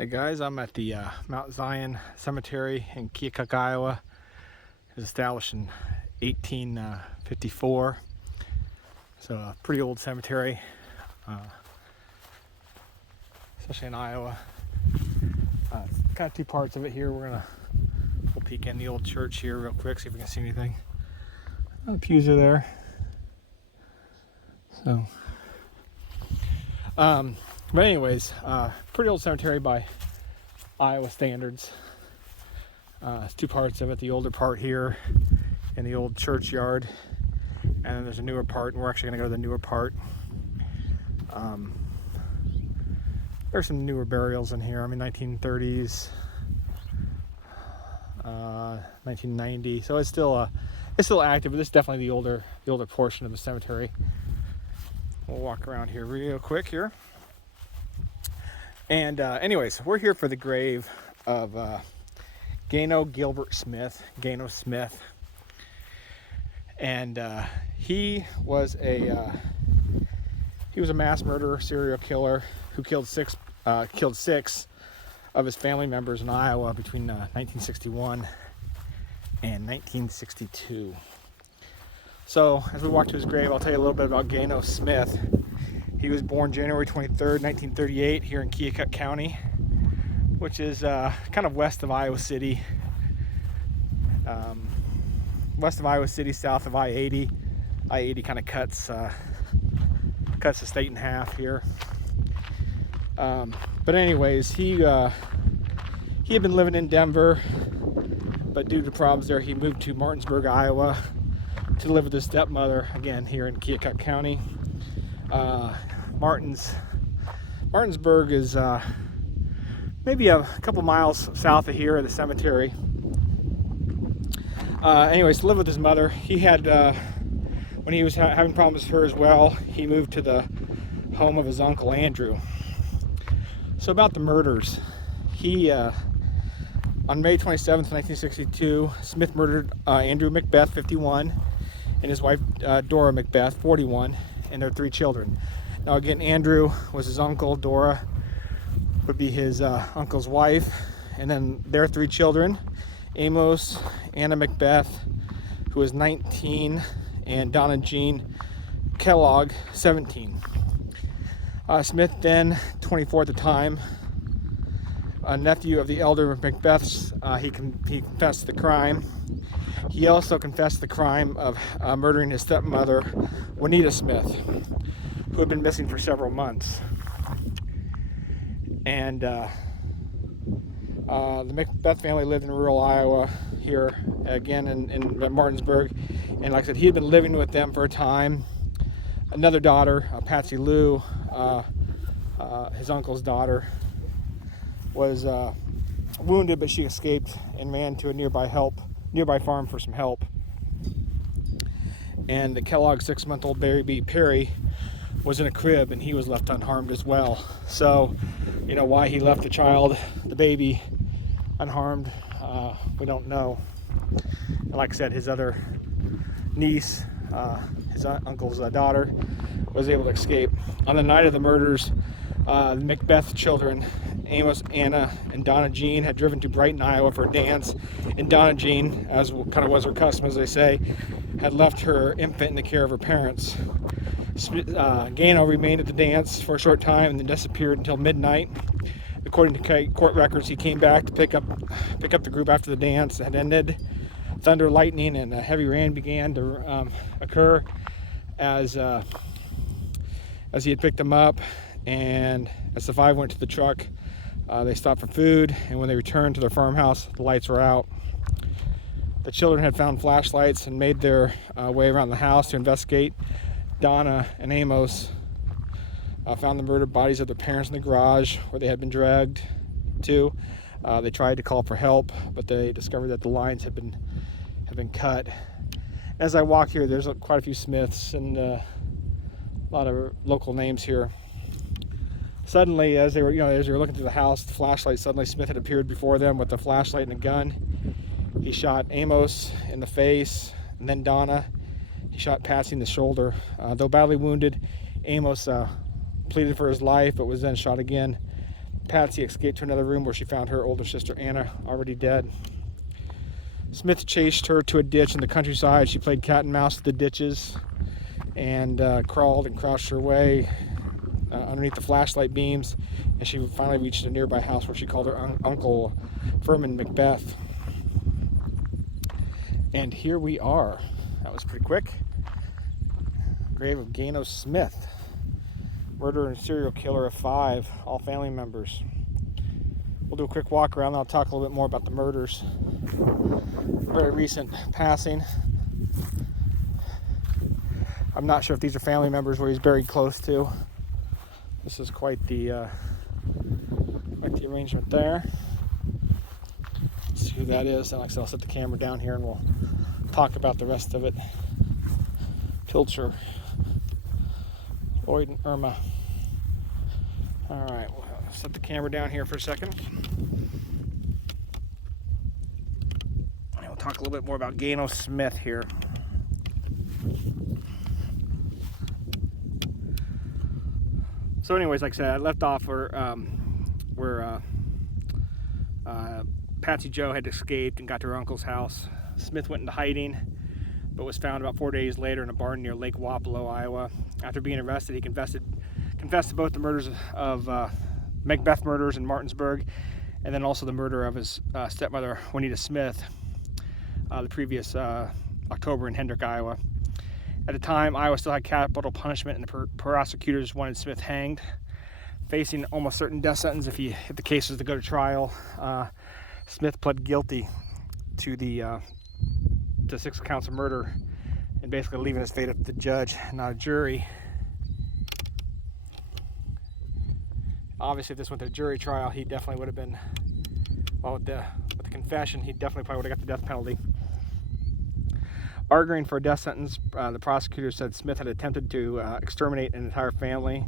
Hey guys, I'm at the Mount Zion Cemetery in Keokuk, Iowa. It was established in 1854. So a pretty old cemetery, especially in Iowa. Kind of two parts of it here. We'll peek in the old church here real quick, see if we can see anything. The pews are there. So, but anyways, pretty old cemetery by Iowa standards. It's two parts of it, the older part here in the old churchyard, and then there's a newer part, and we're actually going to go to the newer part. There's some newer burials in here. I mean, 1930s, 1990. So it's still active, but this is definitely the older portion of the cemetery. We'll walk around here real quick here. And anyways, we're here for the grave of Gayno Gilbert Smith, Gayno Smith. And he was a mass murderer, serial killer who killed six of his family members in Iowa between 1961 and 1962. So as we walk to his grave, I'll tell you a little bit about Gayno Smith. He was born January 23rd, 1938 here in Keokuk County, which is kind of west of Iowa City. South of I-80. I-80 kind of cuts the state in half here. But anyways, he had been living in Denver, but due to problems there, he moved to Martinsburg, Iowa, to live with his stepmother, again here in Keokuk County. Martinsburg is maybe a couple miles south of here at the cemetery. Anyways, to live with his mother, he had when he was having problems with her as well, he moved to the home of his uncle Andrew. So about the murders, he on May 27th, 1962, Smith murdered Andrew McBeth, 51, and his wife Dora McBeth, 41, and their 3 children. Now again, Andrew was his uncle, Dora would be his uncle's wife, and then their 3 children, Amos, Anna McBeth, who was 19, and Donna Jean Kellogg, 17. Smith, then 24 at the time, a nephew of the elder McBeths, he confessed the crime. He also confessed the crime of murdering his stepmother, Juanita Smith, who had been missing for several months. And the McBeth family lived in rural Iowa here, again in Martinsburg. And like I said, he had been living with them for a time. Another daughter, Patsy Lou, his uncle's daughter, was wounded, but she escaped and ran to a nearby farm for some help. And the Kellogg 6-month-old baby Perry was in a crib, and he was left unharmed as well. So, why he left the baby, unharmed, we don't know. And like I said, his other niece, his uncle's daughter, was able to escape. On the night of the murders, the McBeth children, Amos, Anna, and Donna Jean, had driven to Brighton, Iowa for a dance. And Donna Jean, as kind of was her custom, as they say, had left her infant in the care of her parents. Gayno remained at the dance for a short time and then disappeared until midnight. According to court records, he came back to pick up the group after the dance had ended. Thunder, lightning, and a heavy rain began to occur as he had picked them up. And as the 5 went to the truck, they stopped for food, and when they returned to their farmhouse, the lights were out. The children had found flashlights and made their way around the house to investigate. Donna and Amos found the murdered bodies of their parents in the garage where they had been dragged to. They tried to call for help, but they discovered that the lines had been cut. As I walk here, there's quite a few Smiths and a lot of local names here. Suddenly, as they were looking through the house, the flashlight, suddenly Smith had appeared before them with a flashlight and a gun. He shot Amos in the face, and then Donna. He shot Patsy in the shoulder. Though badly wounded, Amos pleaded for his life, but was then shot again Patsy escaped to another room where she found her older sister Anna already dead. Smith chased her to a ditch in the countryside. She played cat and mouse with the ditches and crawled and crouched her way underneath the flashlight beams, and she finally reached a nearby house where she called her uncle Furman McBeth. And here we are. That was pretty quick. Grave of Gayno Smith, murderer and serial killer of 5, all family members. We'll do a quick walk around, and I'll talk a little bit more about the murders. Very recent passing. I'm not sure if these are family members where he's buried close to. This is quite the arrangement there. Let's see who that is. And like I said, I'll set the camera down here and we'll talk about the rest of it. Pilcher, Lloyd, and Irma. All right, we'll set the camera down here for a second. And we'll talk a little bit more about Gayno Smith here. So anyways, like I said, I left off where Patsy Joe had escaped and got to her uncle's house. Smith went into hiding, but was found about 4 days later in a barn near Lake Wapello, Iowa. After being arrested, he confessed to both the murders of McBeth murders in Martinsburg, and then also the murder of his stepmother, Juanita Smith, the previous October in Hendrick, Iowa. At the time, Iowa still had capital punishment, and the prosecutors wanted Smith hanged, facing almost certain death sentence if the case was to go to trial. Smith pled guilty to 6 counts of murder, and basically leaving his fate up to the judge, not a jury. Obviously, if this went to a jury trial, he definitely would have been, well, with the confession, he definitely probably would have got the death penalty. Arguing for a death sentence, the prosecutor said Smith had attempted to exterminate an entire family.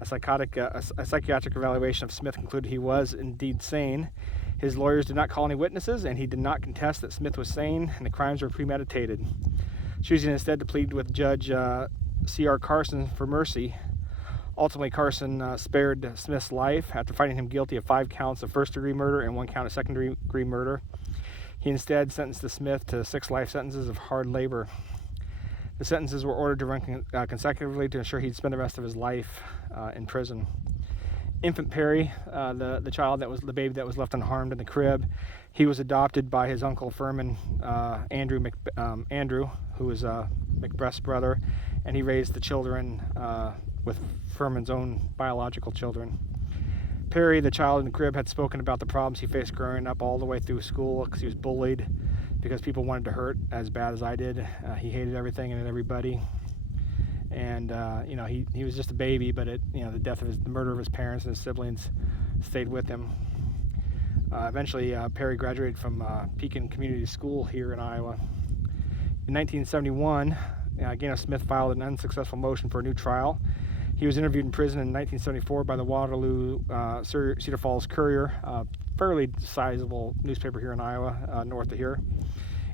A psychiatric evaluation of Smith concluded he was indeed sane. His lawyers did not call any witnesses, and he did not contest that Smith was sane and the crimes were premeditated, choosing instead to plead with Judge C.R. Carson for mercy. Ultimately, Carson spared Smith's life after finding him guilty of 5 counts of first-degree murder and 1 count of second-degree murder. He instead sentenced Smith to 6 life sentences of hard labor. The sentences were ordered to run consecutively to ensure he'd spend the rest of his life in prison. Infant Perry, the child that was the baby that was left unharmed in the crib, he was adopted by his uncle Furman, Andrew, who was McBeth's brother, and he raised the children with Furman's own biological children. Perry, the child in the crib, had spoken about the problems he faced growing up all the way through school because he was bullied because people wanted to hurt as bad as I did. He hated everything and everybody. And, he was just a baby, but the murder of his parents and his siblings stayed with him. Eventually, Perry graduated from Pekin Community School here in Iowa. In 1971, Gayno Smith filed an unsuccessful motion for a new trial. He was interviewed in prison in 1974 by the Waterloo Cedar Falls Courier, a fairly sizable newspaper here in Iowa, north of here.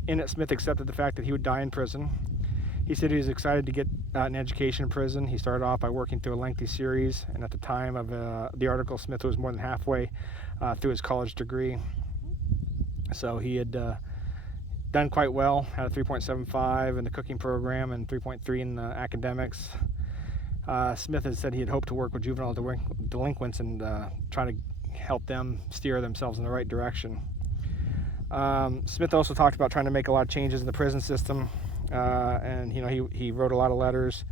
In it, Smith accepted the fact that he would die in prison. He said he was excited to get an education in prison. He started off by working through a lengthy series, and at the time of the article, Smith was more than halfway through his college degree. So he had done quite well, had a 3.75 in the cooking program and 3.3 in academics. Smith had said he had hoped to work with juvenile delinquents and try to help them steer themselves in the right direction. Smith also talked about trying to make a lot of changes in the prison system, and he wrote a lot of letters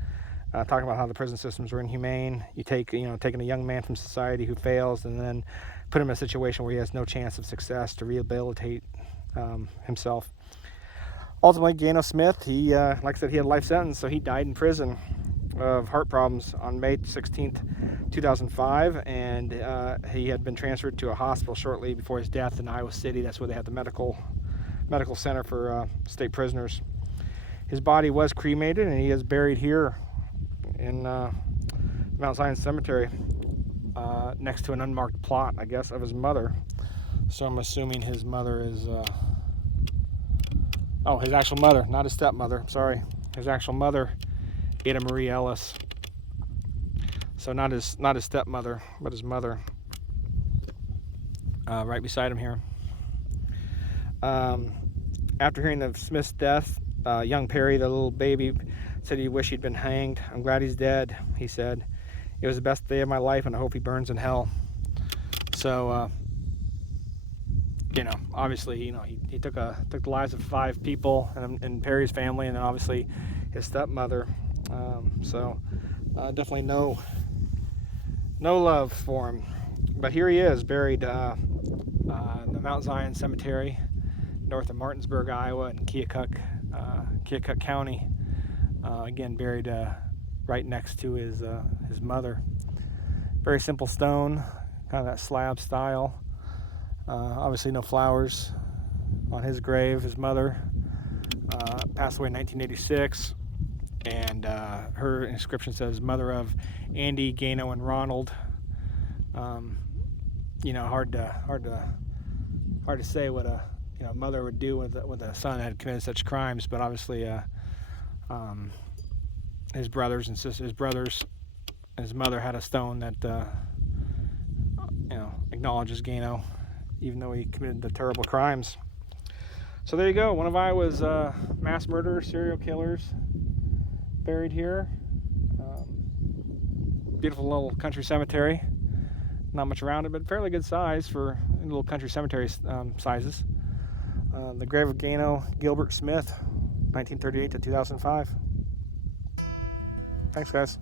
talking about how the prison systems were inhumane. Taking a young man from society who fails and then put him in a situation where he has no chance of success to rehabilitate himself. Ultimately, Gayno Smith, he like I said, he had a life sentence, so he died in prison of heart problems on May 16th, 2005, and he had been transferred to a hospital shortly before his death in Iowa City. That's where they had the medical center for state prisoners. His body was cremated, and he is buried here in Mount Zion Cemetery next to an unmarked plot, I guess, of his mother. So I'm assuming his mother is his actual mother, not his stepmother. Sorry, his actual mother, Ada Marie Ellis. So not his stepmother, but his mother. right beside him here. After hearing of Smith's death, young Perry, the little baby, said he wished he'd been hanged. I'm glad he's dead, he said. It was the best day of my life, and I hope he burns in hell. So, obviously, he took the lives of 5 people in Perry's family, and then obviously his stepmother. Definitely no love for him. But here he is, buried in the Mount Zion Cemetery, north of Martinsburg, Iowa, in Keokuk County. Again, buried right next to his mother. Very simple stone, kind of that slab style. Obviously no flowers on his grave. His mother passed away in 1986, and her inscription says, "Mother of Andy, Gayno, and Ronald." Hard to say what a mother would do with a son that had committed such crimes, but obviously his brothers and sisters, and his mother had a stone that acknowledges Gayno, even though he committed the terrible crimes. So there you go, one of Iowa's mass murderers, serial killers, buried here. Beautiful little country cemetery. Not much around it, but fairly good size for little country cemetery sizes. The grave of Gayno Gilbert Smith, 1938 to 2005. Thanks, guys.